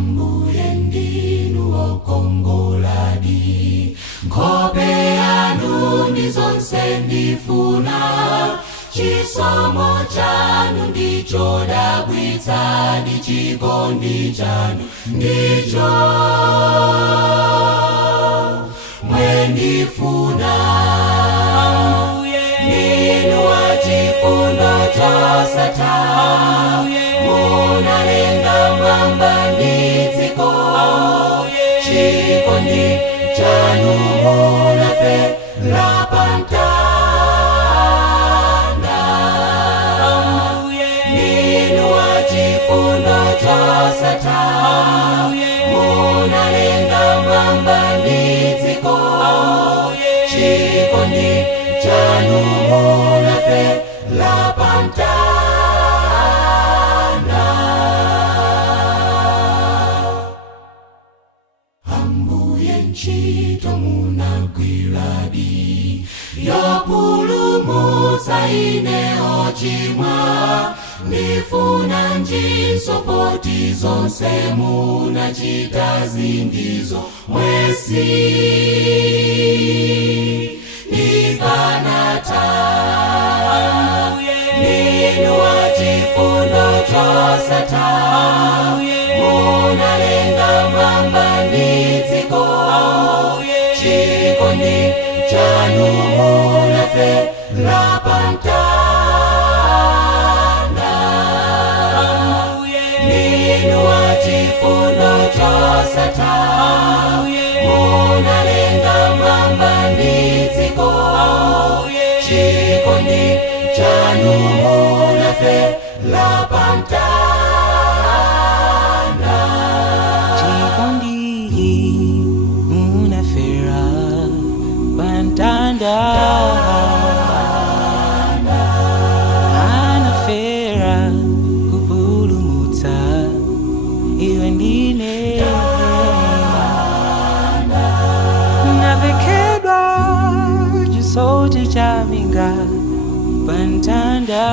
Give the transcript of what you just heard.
Ambuye ndinu wokongoladi, nkhope yanu ndizonse ndifuna, chisomo chanu ndichodabwitsa, ndi chikondi chanu ndicho mwendifuna. Ndinu wachifundo chosatha, munalenga mwamba ndi dziko, chikondi chanu munafera pamtanda. Ndinu wachifundo chosatha, munalenga mwamba ndi dziko, chikondi chanu munafera pamtanda. Ambuye ntchito munagwiradi, yopulumutsa ine ochimwa, ndifuna njisopoti zonse munachita zindizo mwesi nikanata. Ndinu wachifundo chosatha, munalenga mwamba ndi dziko, chikondi chanu munafera pamtanda. Ndinu wachifundo chosatha, munalenga mwamba ndi dziko, chikondi chanu munafera pamtanda. Chikondi munafera pamtanda, anafera kupulumutsa iwe ndine. Navekedwa chisoti cha minga pamtanda.